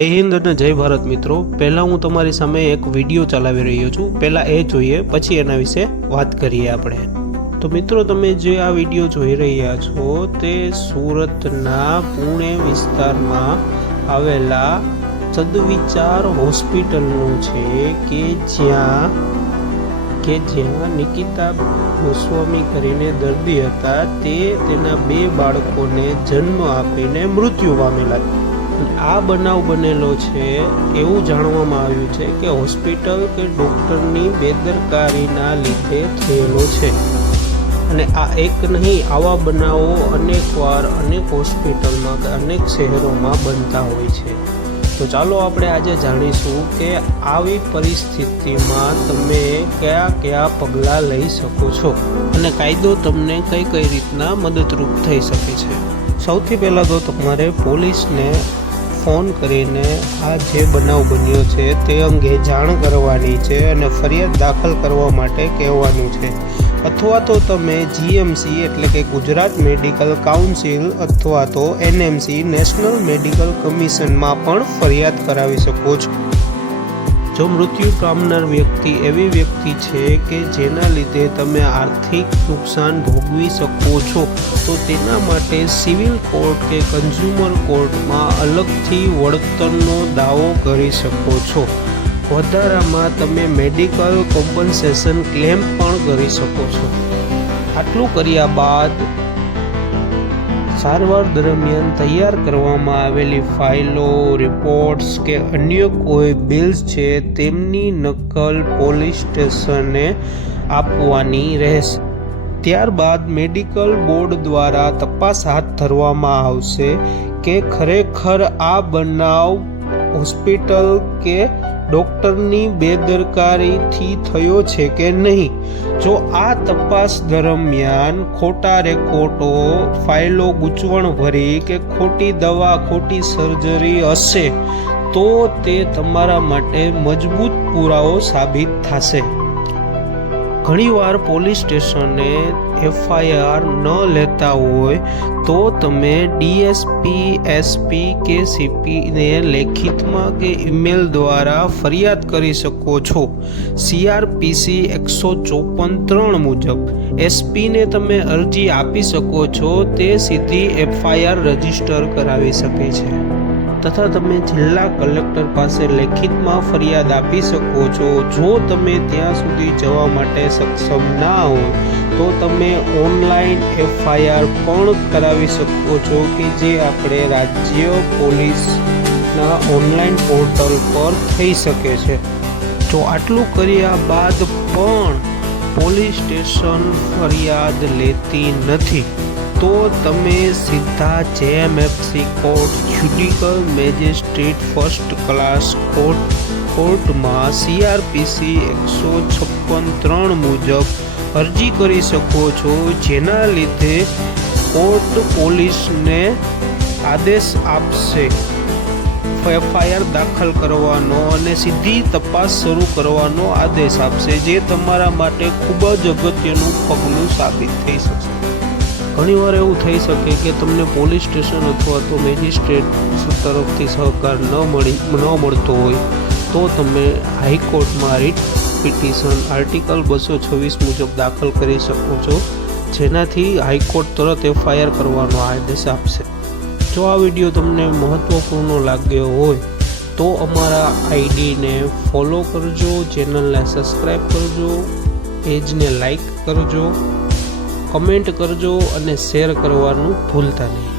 જય હિન્દ અને જય ભારત મિત્રો। પહેલાં હું તમારી સામે એક વિડીયો ચલાવી રહ્યો છું। પહેલાં એ જોઈએ પછી એના વિશે વાત કરીએ આપણે। તો મિત્રો તમે જે આ વિડીયો જોઈ રહ્યા છો તે સુરતના પુણે વિસ્તારમાં આવેલા સદવિચાર હોસ્પિટલનું છે કે જ્યાં નિકિતા ગોસ્વામી કરીને દર્દી હતા તે તેના 2 બાળકોને જન્મ આપીને મૃત્યુ પામેલા। આ બનાવ બનેલો છે એવું જાણવામાં આવ્યું છે કે હોસ્પિટલ કે ડૉક્ટરની બેદરકારીના લીધે થયેલો છે અને આ એક નહીં, આવા બનાવો અનેકવાર અનેક હોસ્પિટલમાં કે અનેક શહેરોમાં બનતા હોય છે। તો ચાલો આપણે આજે જાણીશું કે આવી પરિસ્થિતિમાં તમે કયા કયા પગલાં લઈ શકો છો અને કાયદો તમને કઈ કઈ રીતના મદદરૂપ થઈ શકે છે। સૌથી પહેલાં તો તમારે પોલીસને ફોન કરીને આ જે બનાવ બન્યો છે તે અંગે જાણ કરવાની છે અને ફરિયાદ દાખલ કરવા માટે કહેવાનું છે, અથવા તો તમે જીએમસી એટલે કે ગુજરાત મેડિકલ કાઉન્સિલ અથવા તો એનએમસી નેશનલ મેડિકલ કમિશનમાં પણ ફરિયાદ કરાવી શકો છો। જો મૃત્યુ પામનાર વ્યક્તિ એવી વ્યક્તિ છે કે જેના લીધે તમે આર્થિક નુકસાન ભોગવી શકો છો તો તેના માટે સિવિલ કોર્ટ કે કન્ઝ્યુમર કોર્ટમાં અલગથી વળતરનો દાવો કરી શકો છો। વધારામાં તમે મેડિકલ કોમ્પન્સેશન ક્લેમ પણ કરી શકો છો। આટલું કર્યા બાદ સારવાર દરમિયાન તૈયાર કરવામાં આવેલી ફાઇલો, રિપોર્ટ્સ કે અન્ય કોઈ બિલ્સ છે તેમની નકલ પોલીસ સ્ટેશને આપવાની રહેશે। ત્યારબાદ મેડિકલ બોર્ડ દ્વારા તપાસ હાથ ધરવામાં આવશે કે ખરેખર આ બનાવ હોસ્પિટલ કે ડૉક્ટરની બેદરકારીથી થયો છે કે નહીં। જો આ તપાસ દરમિયાન ખોટા રેકોર્ડો, ફાઇલો ગૂંચવણ ભરી કે ખોટી દવા, ખોટી સર્જરી હશે તો તે તમારા માટે મજબૂત પુરાવો સાબિત થશે। ઘણીવાર પોલીસ સ્ટેશને એફઆઈઆર ન લેતા હોય તો તમે ડીએસપી, એસપી કે સીપીને લેખિતમાં કે ઈમેલ દ્વારા ફરિયાદ કરી શકો છો। CRPC 154(3) મુજબ એસપીને તમે અરજી આપી શકો છો, તે સીધી એફઆઈઆર રજીસ્ટર કરાવી શકે છે તથા તમે જિલ્લા કલેક્ટર પાસે લેખિતમાં ફરિયાદ આપી શકો છો। જો તમે ત્યાં સુધી જવા માટે સક્ષમ ના હો તો તમે ઓનલાઈન એફઆઈઆર પણ કરાવી શકો છો કે જે આપણે રાજ્ય પોલીસના ઓનલાઈન પોર્ટલ પર થઈ શકે છે। જો આટલું કર્યા બાદ પણ પોલીસ સ્ટેશન ફરિયાદ લેતી નથી તો તમે સીધા JMFC court, judicial magistrate first class કોર્ટમાં CRPC 156(3) મુજબ અરજી કરી શકો છો, જેના લીધે કોર્ટ પોલીસને આદેશ આપશે એફઆઈઆર દાખલ કરવાનો અને સીધી તપાસ શરૂ કરવાનો આદેશ આપશે, જે તમારા માટે ખૂબ જ અગત્યનું પગલું સાબિત થઈ શકશે। ઘણીવાર એવું થઈ શકે કે તમને પોલીસ સ્ટેશન અથવા તો મેજિસ્ટ્રેટ તરફથી સહકાર ન મળતો હોય તો તમે હાઈકોર્ટમાં રીટ પિટિશન આર્ટિકલ 226 મુજબ દાખલ કરી શકો છો, જેનાથી હાઈકોર્ટ તરત એફઆઈઆર કરવાનો આદેશ આપશે। જો આ વિડીયો તમને મહત્વપૂર્ણ લાગ્યો હોય તો અમારા આઈડીને ફોલો કરજો, ચેનલને સબસ્ક્રાઈબ કરજો, પેજને લાઈક કરજો, કમેન્ટ કરજો અને શેર કરવાનું ભૂલતા નહીં।